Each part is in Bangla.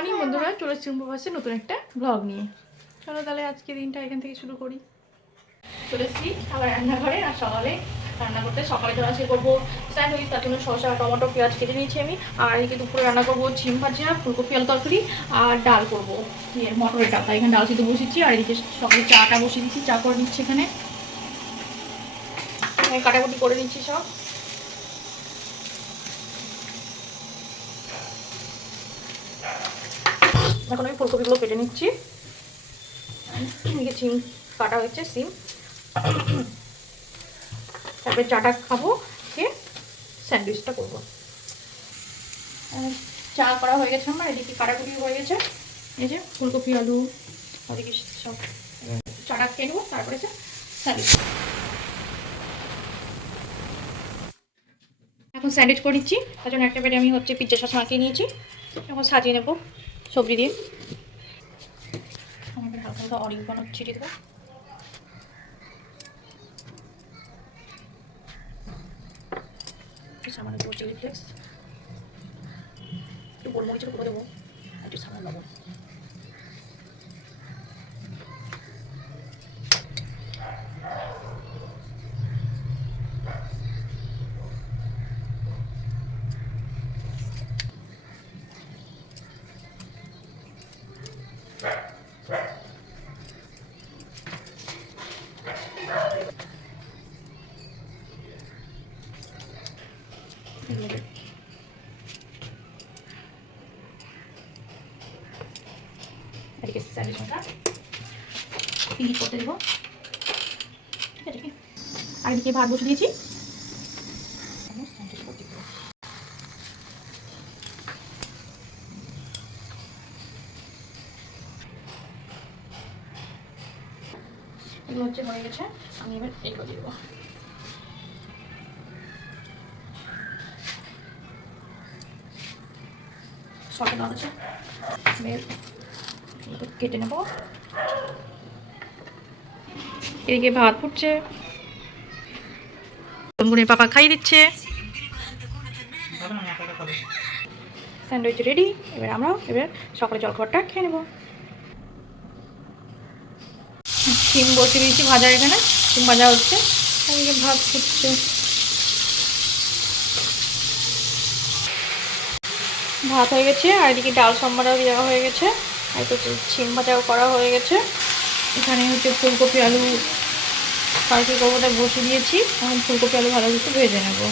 মর্নিং বন্ধুরা, চলে এসেছি উপবাসে নতুন একটা ব্লগ নিয়ে। চলো তাহলে আজকে দিনটা এখান থেকে শুরু করি। চলে এসেছি আবার রান্নাঘরে। আর সকালে রান্না করতে সকালে তো আজকে করবো স্যান্ডউইচ, তার জন্য শসা টমেটো পেঁয়াজ কেটে নিয়েছি আমি। আর এদিকে দুপুরে রান্না করবো ঝিম ভাজা, ফুলকপি আলু তরকারি আর ডাল করবো, মটরের ডাল। এখানে ডাল সিদ্ধ বসিয়েছি। আর এদিকে সকালে চাটা বসিয়ে দিচ্ছি, চা করে নিচ্ছি। এখানে কাটাকুটি করে নিচ্ছি সব। এখন আমি ফুলকপিগুলো কেটে নিচ্ছি। এদিকে সিম কাটা হয়েছে, সিম। তারপরে চাটা খাবো, খেয়ে স্যান্ডউইচটা করবো। চা করা হয়ে গেছে আমার। এদিকে কাটাকুটি হয়ে গেছে, এই যে ফুলকপি আলু, ওদিকে সব চাটা খেয়ে নেবো, তারপরে স্যান্ডউইচ। এখন স্যান্ডউইচ করে নিচ্ছি। তার জন্য একটা প্লেটে আমি পিৎজা সস মাখিয়ে নিয়েছি। এখন সাজিয়ে নেবো সবজি দিয়ে। আমাদের হালকা হালকা অলিভ বানাচ্ছি, ছিটিয়ে দেবো। সামান্য দেবো চিলি ফ্লেক্স, একটু গোলমরিচের গুঁড়ো দেবো, একটু সামান্য লবণ। এদিকে স্যান্ডউইচটা পিট করতে দেবো, ঠিক আছে কি? আর এদিকে ভাত বসে দিয়েছি। এগুলো হয়ে গেছে। আমি এবার এইগুলো দিয়ে দেবো। সরটা দেওয়া আছে, কেটে নেবো। এদিকে ভাত ফুটছে, পাপা খাইয়ে দিচ্ছে। Sandwich ready. এবার সকালে জলখাবারটা খেয়ে নেবো। সিম বসিয়ে দিয়েছি ভাজা, এখানে সিম ভাজা হচ্ছে, এদিকে ভাত ফুটছে। ভাত হয়ে গেছে, আর এদিকে ডাল সম্বারও দেওয়া হয়ে গেছে, আর তো সিম ভাজাও করা হয়ে গেছে। এখানে ফুলকপি আলু তরকারি করবো, তাই বসিয়ে দিয়েছি। এখন ফুলকপি আলু ভালো কিছু ভেজে নেবো।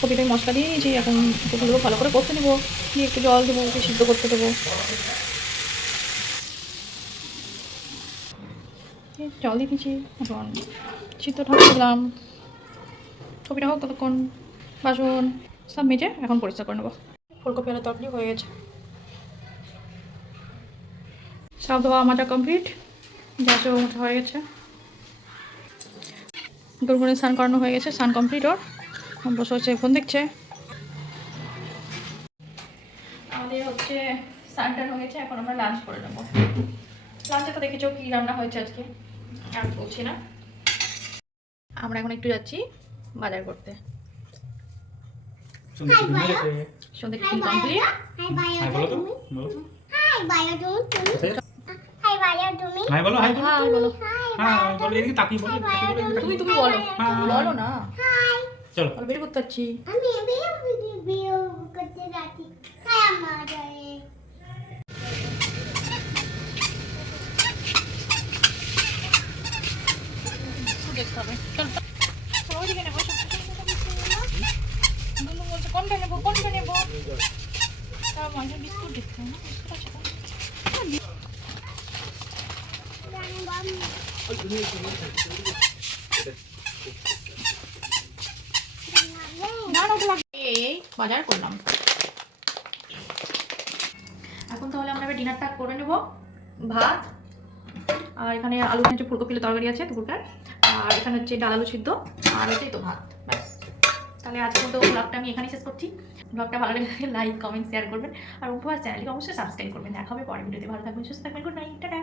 কপিটাই মশলা দিয়ে নিয়েছি, এখন কপিগুলো ভালো করে কষতে নেবো, দিয়ে একটু জল দেবো, একটু সিদ্ধ করতে দেবো। জল দিয়ে দিয়েছি, এখন সিদ্ধ ঢাকা দিলাম। কপিটা হোক ততক্ষণ বাসন সব মেজে এখন পরিষ্কার করে নেবো। ফুলকপি আলু তরকারি হয়ে গেছে, সব ধোয়া মাজা কমপ্লিট, গ্যাসও মোটা হয়ে গেছে। দুপুরে স্নান করানো হয়ে গেছে, স্নান কমপ্লিট। ওর বসে হচ্ছে ফোন দেখছে। আমাদের স্নান টান হয়ে গেছে, এখন আমরা লাঞ্চ করে নেবো। লাঞ্চে তো দেখেছো কী রান্না হয়েছে আজকে, আর বলছি না। আমরা এখন একটু যাচ্ছি বাজার করতে। সন্ধ্যে টিফিন কমপ্লিট। তুমি বলো, বলো না। চলো বের করতে যাচ্ছি। কোনটা নেবো, কোনটা নেবো? বিস্কুট দেখতে না, বিস্কুট আছে বাজার করলাম। এখন তাহলে আমরা এবার ডিনারটা করে নেব। ভাত, আর এখানে আলু ফুলকপির তরকারি আছে দুপুরকার, আর এখানে হচ্ছে ডাল আলু সিদ্ধ, আর এটাই তো ভাত। ব্যাস, তাহলে আজকের মতো ব্লগটা আমি এখানেই শেষ করছি। ব্লগটা ভালো লাগলে লাইক কমেন্ট শেয়ার করবেন, আর উপহার চ্যানেলকে অবশ্যই সাবস্ক্রাইব করবেন। দেখা হবে পরের ভিডিওতে। ভালো থাকবেন, সুস্থ থাকবেন। Good night, tata.